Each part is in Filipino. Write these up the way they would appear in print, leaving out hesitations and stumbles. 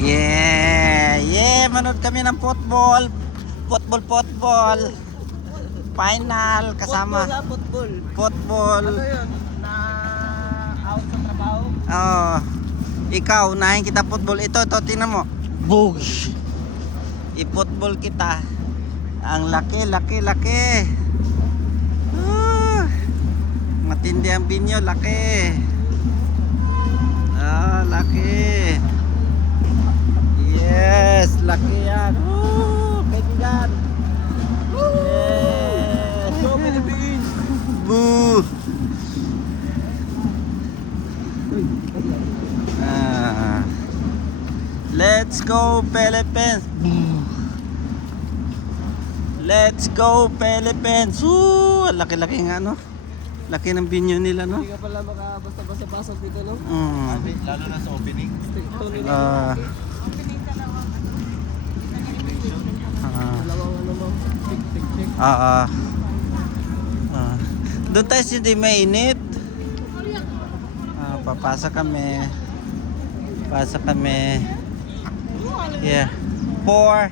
Yeah, yeah, manood kami ng football. Football. Final kasama. Football. Football. Ano yun? Na out sa trabaho? Oh. Ikaw, unahin kita football. Ito, tingnan mo. Boosh. I-football kita. Ang laki. Matindi ang binyo, laki. Laki. Yes, laki yan. Woo! Kaibigan. Yes. Go Philippines! Boo! Let's go Philippines! Boo! Let's go Philippines! Woo! Laki-laki nga, no? Laki ng binyo nila, no? Hindi ka pala makabasta-basta pasok dito, no? Lalo na sa opening. Ito nila. Dalawang ano mo. Check. Doon tayo hindi mainit. Papasa kami. Yeah. 4.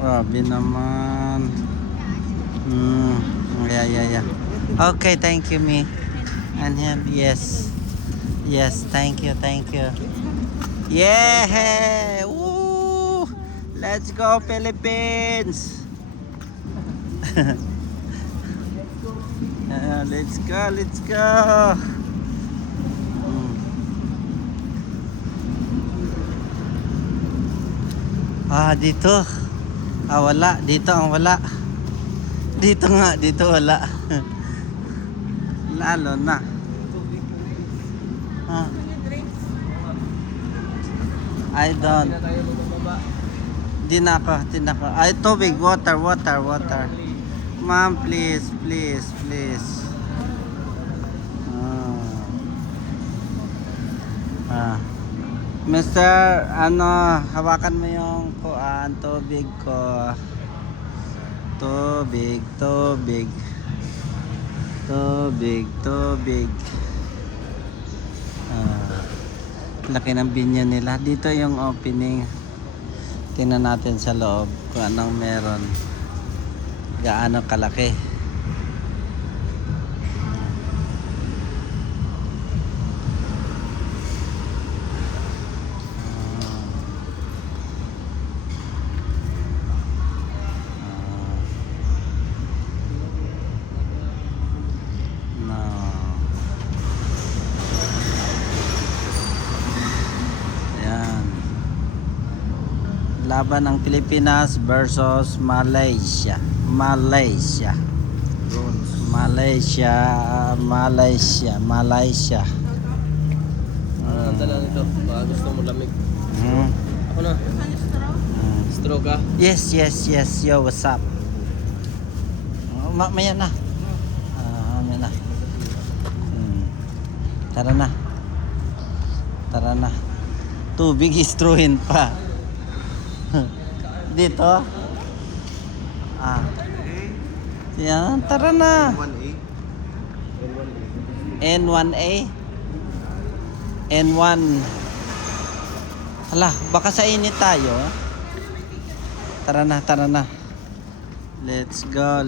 Grabe naman. Yeah. Okay, thank you, me. And him, yes. Yes, thank you. Yeah! Woo! Let's go Philippines! Let's go! Dito. Wala. Dito ang wala. Dito wala. Lalo na. I don't. Hindi na tayo lumababa. Di na ako. Ay, tubig. Water. Ma'am, please. Mister, hawakan mo yung tubig ko. Tubig. Laki ng binyan nila. Dito yung opening. Tingnan natin sa loob kung anong meron. Gaano kalaki. Laban ng Pilipinas versus Malaysia. Ano ang dala nito? Baka gusto mo lamig. Ako na. Straw ka? Yes. Yo, what's up? Maya na. Tara na. Tubig istruhin pa. Dito. Yan, tara na. N1A. N1. Hala, baka sa init tayo. Tara na. Let's go.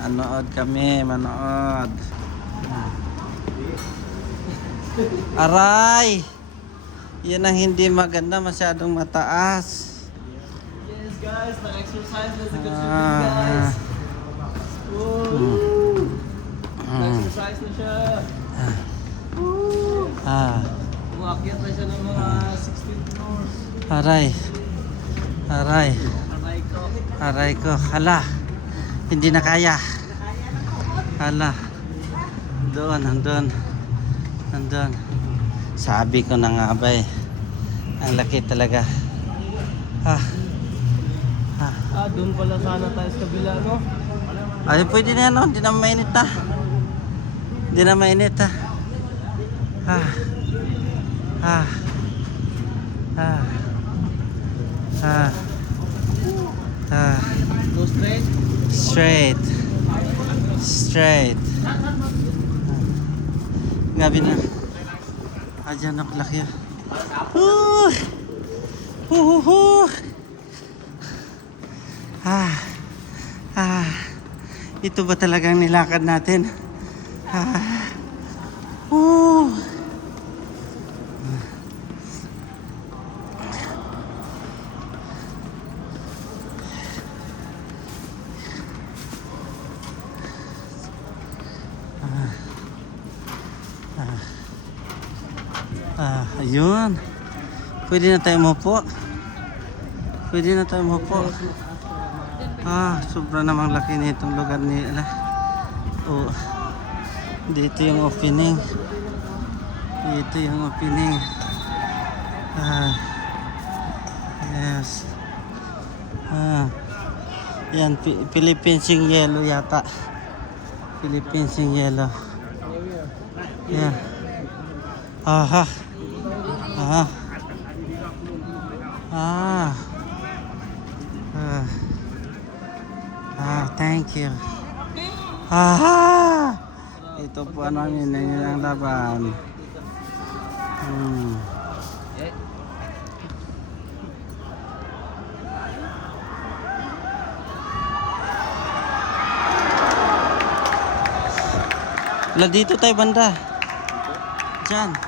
Manood kami. Aray! Yan ang hindi maganda, masyadong mataas. Yes guys, na-exercise na si Katsubin guys. Na-exercise na siya. Umakyat na siya ng mga 16 floors. Aray ko. Hala, hindi na kaya. Hala, nandun. Sabi ko na nga ba ang laki talaga. Doon pala sana tayo sa kabila, no? Ay, pwede na yan, no? Hindi na mainit, ha? Go straight? Straight. Gabi na. Dyan ako laki. Ito ba talagang nilakad natin? Ayun. Pwede na tayo umupo. Pwede na tayo umupo. Sobra namang laki nitong lugar nila. Dito yung opening. Dito yung opening. Yes. Yan, Philippines yung yellow yata. Philippines yung yellow. Yeah. Thank you. Ito po ano ang laban. Wala dito tayo banda. Diyan.